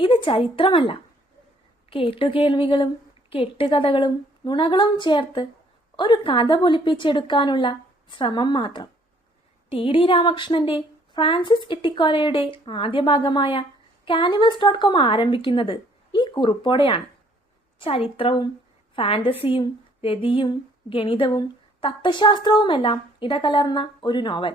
ഇത് ചരിത്രമല്ല. കേട്ടുകേൾവികളും കെട്ടുകഥകളും നുണകളും ചേർത്ത് ഒരു കഥ പൊലിപ്പിച്ചെടുക്കാനുള്ള ശ്രമം മാത്രം. ടി ഡി രാമകൃഷ്ണന്റെ ഫ്രാൻസിസ് ഇട്ടിക്കോലയുടെ ആദ്യ ഭാഗമായ കാനിവൽസ് ഡോട്ട് കോം ആരംഭിക്കുന്നത് ഈ കുറിപ്പോടെയാണ്. ചരിത്രവും ഫാന്റസിയും രതിയും ഗണിതവും തത്വശാസ്ത്രവുമെല്ലാം ഇടകലർന്ന ഒരു നോവൽ.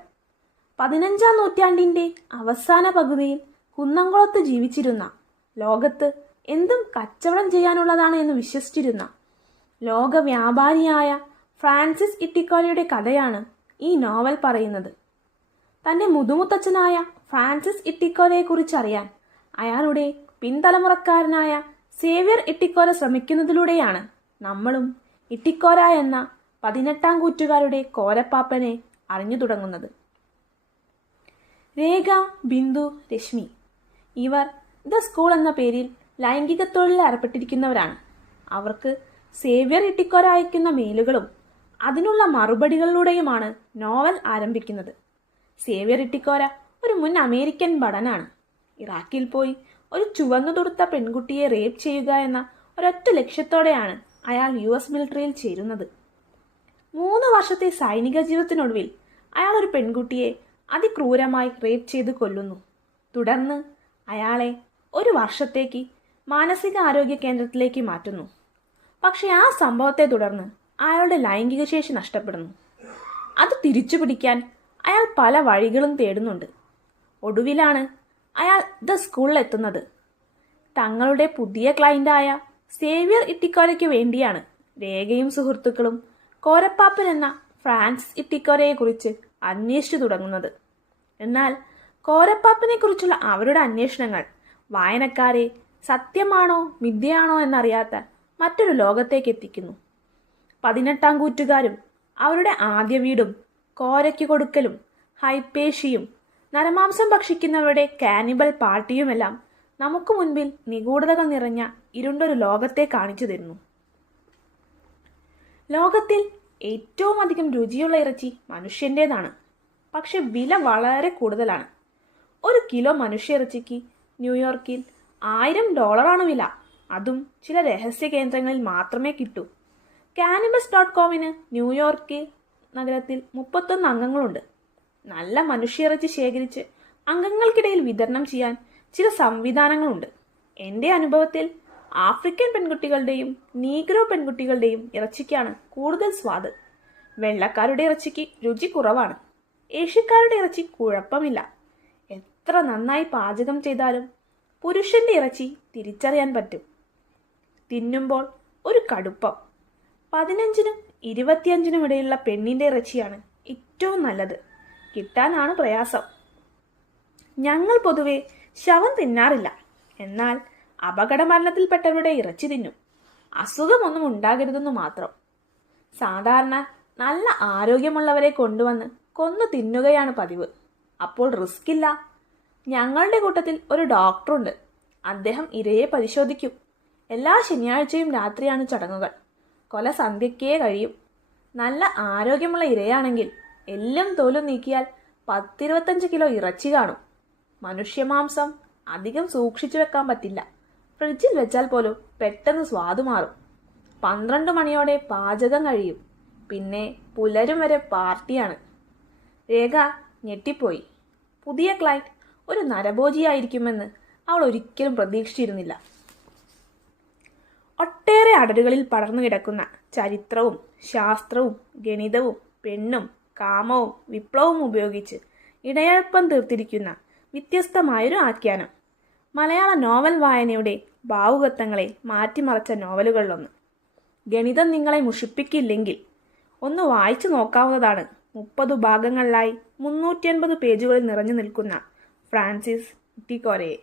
പതിനഞ്ചാം നൂറ്റാണ്ടിന്റെ അവസാന പകുതിയിൽ കുന്നംകുളത്ത് ജീവിച്ചിരുന്ന ലോകത്ത് എന്തും കച്ചവടം ചെയ്യാനുള്ളതാണ് എന്ന് വിശ്വസിച്ചിരുന്ന ലോക വ്യാപാരിയായ ഫ്രാൻസിസ് ഇട്ടിക്കോലയുടെ കഥയാണ് ഈ നോവൽ പറയുന്നത്. തന്റെ മുതുമുത്തച്ഛനായ ഫ്രാൻസിസ് ഇട്ടിക്കോലയെക്കുറിച്ചറിയാൻ അയാളുടെ പിൻതലമുറക്കാരനായ സേവ്യർ ഇട്ടിക്കോല ശ്രമിക്കുന്നതിലൂടെയാണ് നമ്മളും ഇട്ടിക്കോല എന്ന പതിനെട്ടാം കൂറ്റുകാരുടെ കോരപ്പാപ്പനെ അറിഞ്ഞു തുടങ്ങുന്നത്. രേഖ ബിന്ദു രശ്മി. ഇവർ ദ സ്കൂൾ എന്ന പേരിൽ ലൈംഗിക തൊഴിലിൽ ഏർപ്പെട്ടിരിക്കുന്നവരാണ് അവർക്ക് സേവ്യർ ഇട്ടിക്കോര അയക്കുന്ന മെയിലുകളും അതിനുള്ള മറുപടികളിലൂടെയുമാണ് നോവൽ ആരംഭിക്കുന്നത്. സേവ്യർ ഇട്ടിക്കോര ഒരു മുൻ അമേരിക്കൻ ഭടനാണ്. ഇറാഖിൽ പോയി ഒരു ചുവന്നു തുടുത്ത പെൺകുട്ടിയെ റേപ്പ് ചെയ്യുക എന്ന ഒരൊറ്റ ലക്ഷ്യത്തോടെയാണ് അയാൾ യു എസ് മിലിറ്ററിയിൽ ചേരുന്നത്. മൂന്ന് വർഷത്തെ സൈനിക ജീവിതത്തിനൊടുവിൽ അയാൾ ഒരു പെൺകുട്ടിയെ അതിക്രൂരമായി റേപ്പ് ചെയ്ത് കൊല്ലുന്നു. തുടർന്ന് അയാളെ ഒരു വർഷത്തേക്ക് മാനസിക ആരോഗ്യ കേന്ദ്രത്തിലേക്ക് മാറ്റുന്നു. പക്ഷേ ആ സംഭവത്തെ തുടർന്ന് അയാളുടെ ലൈംഗിക ശേഷി നഷ്ടപ്പെടുന്നു. അത് തിരിച്ചു പിടിക്കാൻ അയാൾ പല വഴികളും തേടുന്നുണ്ട്. ഒടുവിലാണ് അയാൾ ദ സ്കൂളിലെത്തുന്നത് തങ്ങളുടെ പുതിയ ക്ലയന്റായ സേവ്യർ ഇട്ടിക്കോരയ്ക്ക് വേണ്ടിയാണ് രേഖയും സുഹൃത്തുക്കളും കോരപ്പാപ്പൻ എന്ന ഫ്രാൻസ് ഇട്ടിക്കോരയെ കുറിച്ച് അന്വേഷിച്ചു തുടങ്ങുന്നത്. എന്നാൽ കോരപ്പാപ്പനെ കുറിച്ചുള്ള അവരുടെ അന്വേഷണങ്ങൾ വായനക്കാരെ സത്യമാണോ മിഥ്യയാണോ എന്നറിയാത്ത മറ്റൊരു ലോകത്തേക്ക് എത്തിക്കുന്നു പതിനെട്ടാം കൂറ്റുകാരും അവരുടെ ആദ്യ വീടും കോരയ്ക്ക് കൊടുക്കലും ഹൈപ്പേഷിയും നരമാംസം ഭക്ഷിക്കുന്നവരുടെ കാനിബൽ പാർട്ടിയുമെല്ലാം നമുക്ക് മുൻപിൽ നിഗൂഢതകൾ നിറഞ്ഞ ഇരുണ്ടൊരു ലോകത്തെ കാണിച്ചു തരുന്നു. ലോകത്തിൽ ഏറ്റവും അധികം രുചിയുള്ള ഇറച്ചി മനുഷ്യന്റേതാണ് പക്ഷെ വില വളരെ കൂടുതലാണ്. ഒരു കിലോ മനുഷ്യ ഇറച്ചിക്ക് ന്യൂയോർക്കിൽ ആയിരം ഡോളറാണ് വില. അതും ചില രഹസ്യ കേന്ദ്രങ്ങളിൽ മാത്രമേ കിട്ടൂ. കാനിമസ് ഡോട്ട് കോമിന് ന്യൂയോർക്ക് നഗരത്തിൽ മുപ്പത്തൊന്ന് അംഗങ്ങളുണ്ട്. നല്ല മനുഷ്യയിറച്ചി ശേഖരിച്ച് അംഗങ്ങൾക്കിടയിൽ വിതരണം ചെയ്യാൻ ചില സംവിധാനങ്ങളുണ്ട്. എന്റെ അനുഭവത്തിൽ ആഫ്രിക്കൻ പെൺകുട്ടികളുടെയും നീഗ്രോ പെൺകുട്ടികളുടെയും ഇറച്ചിക്കാണ് കൂടുതൽ സ്വാദ്. വെള്ളക്കാരുടെ ഇറച്ചിക്ക് രുചി കുറവാണ്. ഏഷ്യക്കാരുടെ ഇറച്ചി കുഴപ്പമില്ല. എത്ര നന്നായി പാചകം ചെയ്താലും പുരുഷന്റെ ഇറച്ചി തിരിച്ചറിയാൻ പറ്റും. തിന്നുമ്പോൾ ഒരു കടുപ്പം. പതിനഞ്ചിനും ഇരുപത്തിയഞ്ചിനും ഇടയിലുള്ള പെണ്ണിന്റെ ഇറച്ചിയാണ് ഏറ്റവും നല്ലത്. കിട്ടാനാണ് പ്രയാസം. ഞങ്ങൾ പൊതുവെ ശവം തിന്നാറില്ല. എന്നാൽ അപകട മരണത്തിൽപ്പെട്ടവരുടെ ഇറച്ചി തിന്നും. അസുഖമൊന്നും ഉണ്ടാകരുതെന്ന് മാത്രം. സാധാരണ നല്ല ആരോഗ്യമുള്ളവരെ കൊണ്ടുവന്ന് കൊന്നു തിന്നുകയാണ് പതിവ്. അപ്പോൾ റിസ്ക് ഇല്ല ഞങ്ങളുടെ കൂട്ടത്തിൽ ഒരു ഡോക്ടറുണ്ട്. അദ്ദേഹം ഇരയെ പരിശോധിക്കും. എല്ലാ ശനിയാഴ്ചയും രാത്രിയാണ് ചടങ്ങുകൾ. കൊല സന്ധ്യക്കേ കഴിയും. നല്ല ആരോഗ്യമുള്ള ഇരയാണെങ്കിൽ എല്ലാം തോലും നീക്കിയാൽ പത്തിരുപത്തഞ്ച് കിലോ ഇറച്ചി കാണും. മനുഷ്യമാംസം അധികം സൂക്ഷിച്ചു വെക്കാൻ പറ്റില്ല. ഫ്രിഡ്ജിൽ വെച്ചാൽ പോലും പെട്ടെന്ന് സ്വാദ് മാറും. പന്ത്രണ്ട് മണിയോടെ പാചകം കഴിയും. പിന്നെ പുലരും വരെ പാർട്ടിയാണ്. രേഖ ഞെട്ടിപ്പോയി. പുതിയ ക്ലൈന്റ് ഒരു നരഭോജിയായിരിക്കുമെന്ന് അവൾ ഒരിക്കലും പ്രതീക്ഷിച്ചിരുന്നില്ല. ഒട്ടേറെ അടരുകളിൽ പടർന്നു കിടക്കുന്ന ചരിത്രവും ശാസ്ത്രവും ഗണിതവും പെണ്ണും കാമവും വിപ്ലവവും ഉപയോഗിച്ച് ഇടയഴപ്പം തീർത്തിരിക്കുന്ന വ്യത്യസ്തമായൊരു ആഖ്യാനം. മലയാള നോവൽ വായനയുടെ ഭാവുകത്വങ്ങളെ മാറ്റിമറച്ച നോവലുകളിലൊന്ന്. ഗണിതം നിങ്ങളെ മുഷിപ്പിക്കില്ലെങ്കിൽ ഒന്ന് വായിച്ചു നോക്കാവുന്നതാണ്. മുപ്പത് ഭാഗങ്ങളിലായി മുന്നൂറ്റി അൻപത് പേജുകളിൽ നിറഞ്ഞു നിൽക്കുന്ന ഫ്രാൻസിസ് ടിക്കോരയെ